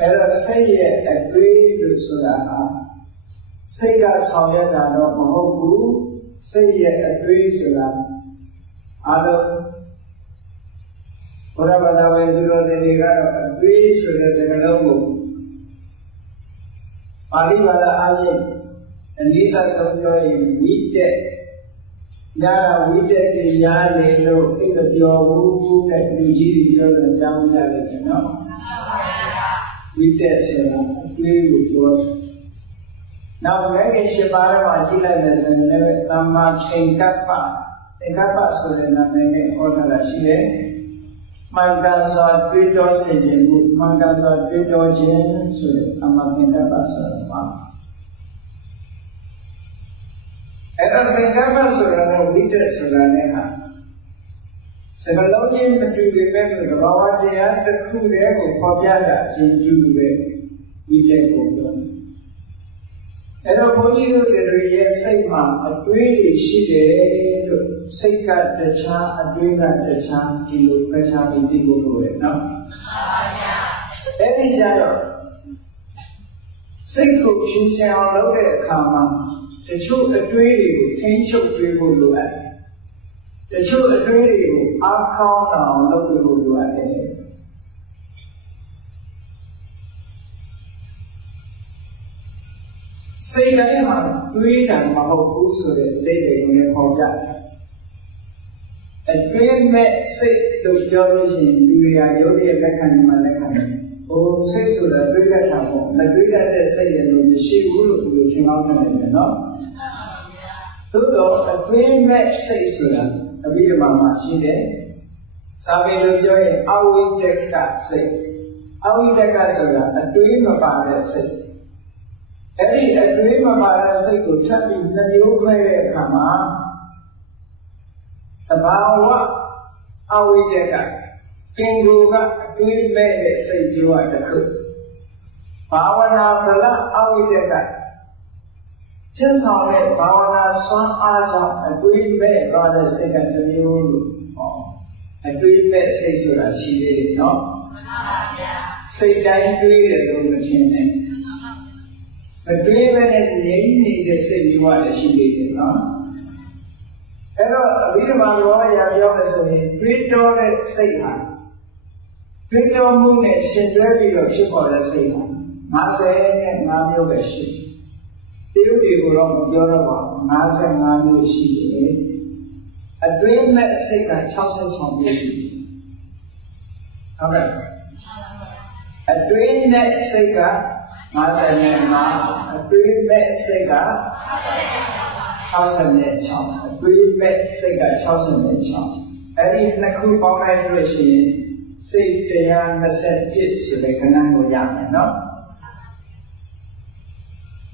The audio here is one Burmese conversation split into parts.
အဲ့တော့စိတ်ရဲ့အတွေးလို့ဆိုတာဟာစိတ်ကဆောင်ရွက်တာတော့မဟုတ်ဘူးစိတ်ရဲ့အတွေးဆိုတာအားလုံးဘုရားဘာသာဝင်သူတော်တွေကတော့အတွေးဆိုတဲ့စကားလုံးကိုပါဠိဘာသာအားဖြင့်အနည်းဆုံးပြောရင်ဝိတက်ညာဝိတက်တရားလေလို့အိပ်မပြောဘူးတဲ့လူကြီးတွေပြောတော့ကြားမကြလိမ့်မယ်နော်ဝိတက်ဆိုတာအတွေးကိုပြောနောက်လည်းရှင်ပါရမှာကြည့်လိုက်မယ်ဆိုရင်လည်းသမ္မာသင်္ကပ္ပဆိုတဲ့နာမည်နဲ့ဟောထားတာရှိတယ်မှန်ကန်စွာတွေးတောစေခြင်းမှုမှန်ကန်စွာတွေးတောခြင်းဆိုတဲ့သမ္မာသင်္ကပ္ပဆိုတာပါအဲ့တော့သင်္ကပ္ပဆိုတာနဲ့ဝိတက်ဆိုတာနဲ့ဟာစကားလုံးချင်းမတူပေမဲ့သဘာဝတရားတစ်ခုတည်းကိုပေါ်ပြတာအချင်းတူပဲဝိတက်ကိုပြောတယ်အဲ့တော့ဘုန်းကြီးတို့တွေရဲ့စိတ်မှာအတွေးတွေရှိတယ်လို့စိတ်ကတခြားအတွေးကတခြားဒီလိုပဲခြားပြီးသိဖို့လိုတယ်နော်မှန်ပါဗျာအဲ့ဒီကြတော့စိတ်ကိုရှင်းရှင်းအောင်လုပ်တဲ့အခါမှာတချို့အတွေးတွေကိုထိန်းချုပ်ပေးဖို့လိုအပ်တယ်တချို့အတွေးတွေကိုအားကောင်းအောင်လုပ်ပေးဖို့လိုအပ်တယ်စိတ်တိုင်းမှာတွေးတာမဟုတ်ဘူးဆိုတဲ့စိတ်တွေကိုလည်းခေါ်ကြတယ်အတွေးမဲ့စိတ်လို့ပြောလို့ရှိရင်လူတွေကယောဂီရဲ့လက်ခံမှာလက်ခံတယ်ဟိုစိတ်ဆိုတာတွေးတတ်တာပေါ့မတွေးတတ်တဲ့စိတ်ရလို့မရှိဘူးလို့ဒီလိုရှင်းအောင်လုပ်နေတယ်နော်သို့တော့အတွေးမဲ့စိတ်ဆိုတာအဘိဓမ္မာမှာရှိတယ်စာပေလိုပြောရင်အဝိတ္တကစိတ်အဝိတ္တကဆိုတာအတွေးမပါတဲ့စိတ်အဲ့ဒီအတွေးမပါတဲ့စိတ်ကိုထပ်ပြီးနှမျိုးခွဲတဲ့အခါမှာသဘာဝအဝိတ္တကသင်္ကိုကအတွေးမဲ့တဲ့စိတ်ပြောတာတစ်ခုဘာဝနာဗလအဝိတ္တကကျင့်ဆောင်တဲ့ဘာဝနာစွမ်းအားကြောင့်အတွေးမဲ့သွားတဲ့စိတ်ကတစ်မျိုးလို့ဟောအတွေးမဲ့စိတ်ဆိုတာရှိသေးတယ်နော်မှန်ပါဗျာစိတ်တိုင်းတွေးတယ်လို့မထင်နဲ့မတွေးပဲနဲ့ငြိမ်းနေတဲ့စိတ်မျိုးကလည်းရှိသေးတယ်နော်အဲ့တော့အဘိဓမ္မာလောကရာပြောမယ်ဆိုရင်တွေးတောတဲ့စိတ်ဟာတွေးတောမှုနဲ့ရှင်တွဲပြီးတော့ဖြစ်ပေါ်တဲ့စိတ်ဟာ55မျိုးပဲရှိတယ်တရုတ်တွေကိုတော့မပြောတော့ပါဘူး55မျိုးရှိတယ်အတွင်းမဲ့စိတ်က66မျိုးရှိတယ်ဟုတ်ကဲ့အတွင်းနဲ့စိတ်က55အတွင်းမဲ့စိတ်က66အတွင်းမဲ့စိတ်က66အဲ့ဒီနှစ်ခုပေါင်းလိုက်လို့ရှိရင်စိတ်121ဆိုတဲ့ခဏကိုရမယ်နော်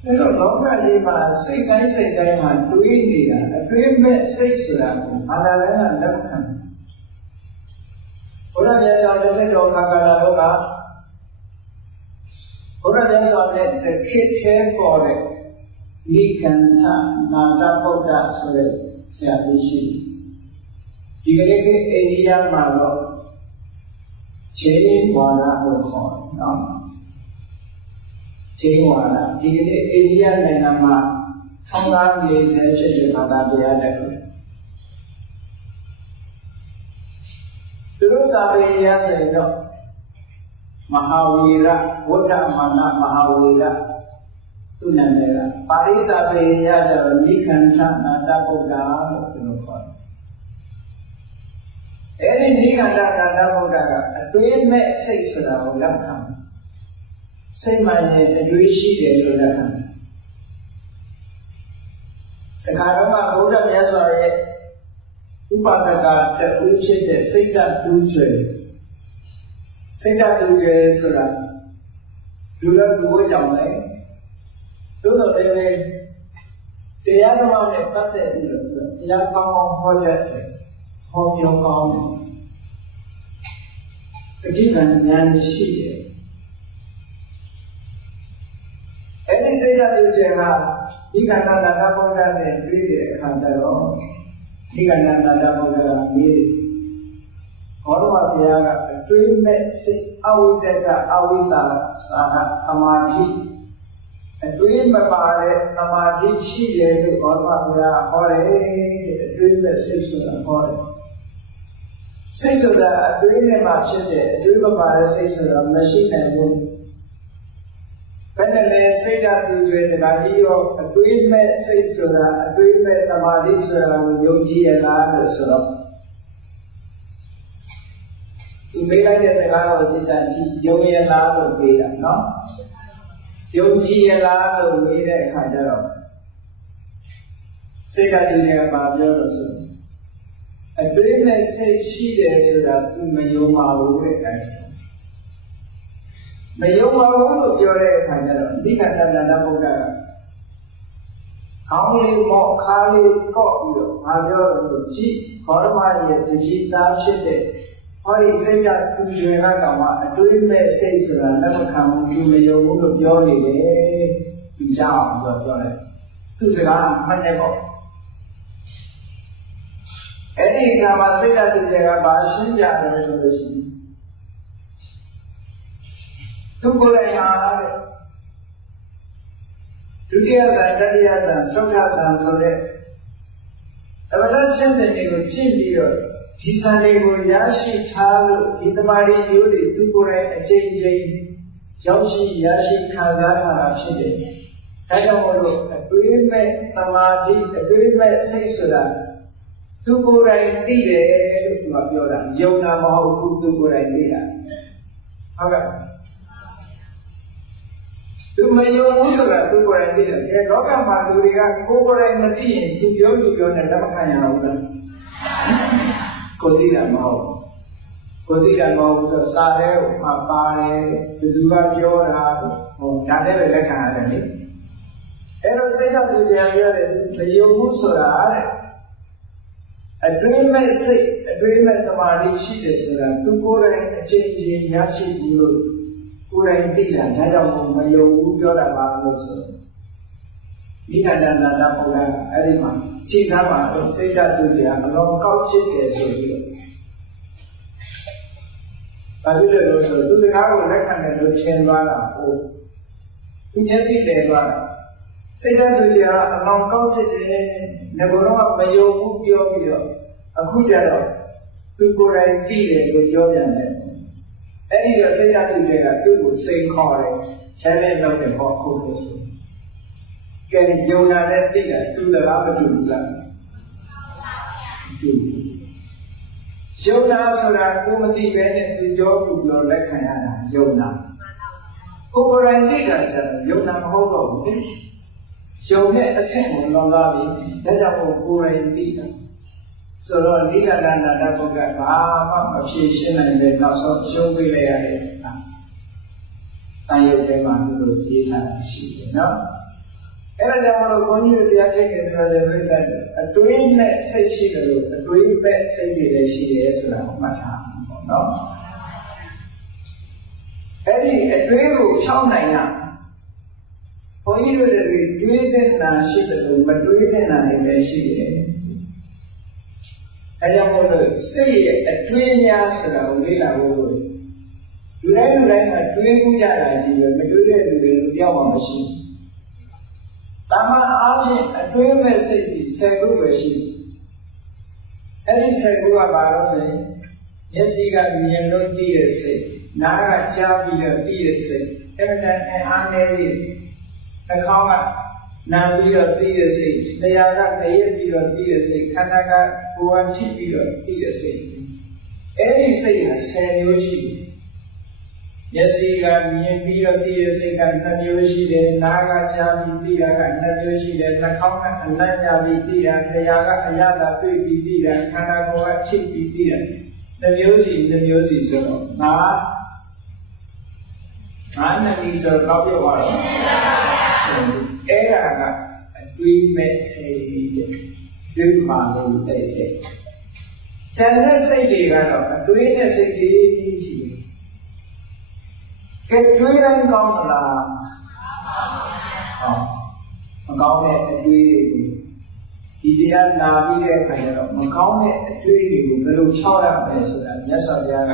အဲ့တော့လောကကြီးမှာစိတ်တိုင်းမှာတွေးနေတာအတွင်းမဲ့စိတ်ဆိုတာကိုအာရလည်းလက်မခံဘုရားမြတ်စွာဘုရားတော်ခါကာလတော့ကဘုရားမြတ်စွာဘုရားတစ်ခေတ်သေးပေါ်တဲ့နိကန္ထနာတဗုဒ္ဓဆိုတဲ့ဆရာကြီးရှိဒီကနေ့အိန္ဒိယမှာတော့ခြေဝါဒကိုခေါ်တယ်နော်ခြေဝါဒဒီကနေ့အိန္ဒိယနိုင်ငံမှာဆောင်းသားနေစေဖြစ်တဲ့ဘာသာတရားတစ်ခုသူတို့သာပေရဆိုရင်တော့မဟာဝီရဝဋ္ဌမာနမဟာဝီရသူနာမည်ကပါဠိသာပေရဆိုတော့နိခန္ဓနာတဗုဒ္ဓလို့သူတို့ခေါ်တယ်အဲဒီနိခန္ဓနာတဗုဒ္ဓကအတွေးမဲ့စိတ်ဆိုတာကိုလက်ခံစိတ်မှန်ရဲ့အတွေးရှိတယ်လို့လက်ခံတခါတော့ဘုရားမြတ်စွာရဲ့ဥပဒကတူဖြစ်တဲ့စိတ်ဓာတ်တူကျွယ်စိတ်ဓာတ်တူကျွယ်ဆိုတာလူရလူဝကြောင့်လေသို့တော်လည်းတရားဓမ္မနဲ့ပတ်သက်ပြီးတော့တရားကောင်းကောင်းဟောတတ်တယ်ဟောပြောကောင်းတယ်အကြည့်ကဉာဏ်ရှိတယ်အဲ့ဒီစိတ်ဓာတ်တူကျွယ်ကဒီကဏ္ဍတာဘုရားနဲ့တွေ့တဲ့အခါကျတော့ဒီကဏ္ဍတာဘုရားကမြေဘောရမဘုရားကအ တွေးမဲ့စိတ်အဝိတ္တအဝိတာသာသမာဓိအတွေးမပါတဲ့သမာဓိရှိတယ်လို့ဘောဓဘုရားဟောတယ်အတွေးမဲ့စိတ်ဆိုတာဟောတယ်စိတ်ဆိုတာအတွေးနဲ့မှဖြစ်တဲ့အတွေးမပါတဲ့စိတ်ဆိုတာမရှိနိုင်ဘူးဘယ်နဲ့လဲစိတ်ဓာတ်တူတွေဒါကြီးရောအတွေးမဲ့စိတ်ဆိုတာအတွေးမဲ့သမာဓိဆိုတာကိုယုံကြည်ရလားလို့ဆိုတော့ဒီမေးလိုက်တဲ့စကားကိုသိတာကြည့်ယုံရလားလို့ပြေးတာနော်ယုံကြည်ရလားလို့မေးတဲ့အခါကျတော့စိတ်ဓာတ်တွေကဘာပြောလို့ဆိုအတွေးမဲ့စိတ်ရှိတယ်ဆိုတာသူမယုံပါဘူးတဲ့အခါမယုံပါဘူးလို့ပြောတဲ့အခါကျတော့ဒီကတ္တနာဘုရားခေါင်းလေးမော့ခါလေးကော့ပြီးတော့ဘာပြောလို့ဆိုကြည့်ဘောဓမရဲ့တတိသားဖြစ်တဲ့ဟောဒီစိတ်ကသူရွယ်ကတော့မှအတွေးမဲ့စိတ်ဆိုတာလက်မခံဘူးသူမယုံဘူးလို့ပြောနေတယ်သူကြောက်အောင်ပြောတယ်သူစကားမှတ်နေပေါ့အဲ့ဒီကမှာစိတ်ကသူရွယ်ကဘာရှင်းကြတယ်ဆိုလို့ရှိရင်သူကိုယ်တိုင်ဟာတဲ့ဒုတိယသံတတိယသံသုဒ္ဓသံဆိုတဲ့အဝတ္တချင်းစဉ်တွေကိုကြည့်ပြီးတော့ဒီသံတွေကိုရရှိထားလို့ဒီတမာရီမျိုးတွေသူကိုယ်တိုင်အကျဉ်းချင်းရောက်ရှိရရှိခံစားတာဖြစ်တယ်။ဒါကြောင့်မို့လို့အတွေးမဲ့သမာဓိအတွေးမဲ့စိတ်ဆိုတာသူကိုယ်တိုင်သိတယ်လို့သူကပြောတာယုံတာမဟုတ်ဘူးသူကိုယ်တိုင်သိတာဟုတ်ကဲ့သူမယုံဘူးဆိုတာသူကိုယ်တိုင်သိတယ်။လောကမှာလူတွေကကိုယ်ကိုယ်တိုင်မသိရင်သူပြောနဲ့လက်မခံရဘူးလား။ကိုသိတာမဟုတ်ကိုသိတာမဟုတ်ဆိုစာထဲမှာပါတယ်ဘယ်သူကပြောတာဟိုဒါလည်းပဲလက်ခံရတယ်လေအဲ့တော့စိတ်ဓာတ်တွေပြန်ပြောတယ်မယုံဘူးဆိုတာတဲ့အတွင်းမဲ့စိတ်အတွင်းမဲ့သမာဓိရှိတယ်ဆိုတာသူကိုယ်တိုင်အချင်းချင်းရရှိဘူးလို့ကိုယ်တိုင်သိတာဒါကြောင့်မယုံဘူးပြောတာပါလို့ဆိုဒီကတ္တနာတဘုရားအဲ့ဒီမှာခြေသားမှာစိတ်ဓာတ်တွေကအလုံးကောက်ချစ်တယ်ဆိုပြီးဘာဖြစ်လဲလို့ဆိုသူစကားကိုလက်ခံတယ်လို့ထင်သွားတာဟုတ်သူမျက်စိလဲသွားတာစိတ်ဓာတ်တွေကအလောင်းကောက်စစ်တယ်ငါကတော့မယုံဘူးပြောပြီးတော့အခုကျတော့သူကိုယ်တိုင်သိတယ်လို့ပြောပြန်တယ်အဲ့ဒီတော့စိတ်ဓာတ်တွေကသူ့ကိုစိတ်ခေါ်တယ်ချမ်းတဲ့တော့တဲ့ဟောဟုတ်တယ်ဆိုကဲယုံနာနဲ့သိတာသူစကားမတူဘူးလားတူယုံနာဆိုတာကိုမသိပဲနဲ့သူပြောလက်ခံရတာယုံနာကိုယ်ကိုယ်တိုင်သိတာကျတော့ယုံနာမဟုတ်တော့ဘူးယုံတဲ့အဆင့်ကိုလောင်လာပြီဒါကြောင့်ကိုယ်တိုင်သိတာဆိုတော့နိဒာနန္ဒဘုရားဘာမှမဖြေရှင်းနိုင်တဲ့နောက်ဆုံးရှုံးပေးလိုက်ရတဲ့တိုင်းရဲ့မှာသူတို့ရေးလာရှိတယ်နော်အဲ့ဒါကြောင့်မလို့ဘုန်းကြီးတို့တရားချိတ်နေတယ်ဆိုတဲ့အတွင်းနဲ့စိတ်ရှိတယ်လို့အတွင်းပဲစိတ်တွေလည်းရှိတယ်ဆိုတာကိုမှတ်ထားပါတော့အဲ့ဒီအတွင်းကိုဖြောင်းနိုင်တာဘုန်းကြီးတို့တွေတွေးတဲ့နာရှိတယ်လို့မတွေးတဲ့နာလည်းရှိတယ်အဲ့ကြောင့်မို့လို့စိတ်ရဲ့အတွင်းများဆိုတာကိုလေ့လာဖို့လူတိုင်းကတွေးမှုကြတာကြီးပဲမတွေးတဲ့လူတွေတယောက်မှမရှိဘူးတာမန်အားဖြင့်အတွင်းမဲ့စိတ်ကြီး10ခုပဲရှိတယ်။အဲ့ဒီ10ခုကဘာလို့လဲ။မျက်စိကမြင်လို့သိတဲ့စိတ်၊နားကကြားပြီးတော့သိတဲ့စိတ်၊အဲ့ဒါနဲ့အားနေပြီးနှာခေါင်းကနားပြီးတော့သိတဲ့စိတ်၊တရားကတရက်ပြီးတော့သိတဲ့စိတ်၊ခန္ဓာကကိုယ်ကရှိပြီးတော့သိတဲ့စိတ်။အဲ့ဒီစိတ်က10မျိုးရှိတယ်။မျက်စိကမြင်ပြီးတော့သိတဲ့စိတ်က2မျိုးရှိတယ်။နားကကြားပြီးသိတာက2မျိုးရှိတယ်။နှာခေါင်းကအနံ့ကြပြီးသိတာ၊တရားကအရသာတွေ့ပြီးသိတာ၊ခန္ဓာကိုယ်ကချိတ်ပြီးသိတာ2မျိုးစီဆိုတော့ငါနှစ်ပြီးဆိုတော့ပြောပါတော့အဲ့ဒါကအတွေးမဲ့စိတ်တွေဒုက္ခလို့သိစိတ်။ဉာဏ်နဲ့စိတ်တွေကတော့အတွေးနဲ့စိတ်တွေရှိတယ်ကဲတွေးတိုင်းကောင်းမလားမကောင်းတဲ့အတွေးတွေကိုဒီတရားနာပြီးတဲ့အခါကျတော့မကောင်းတဲ့အတွေးတွေကိုဘယ်လိုချောက်ရမလဲဆိုတာမြတ်စွာဘုရားက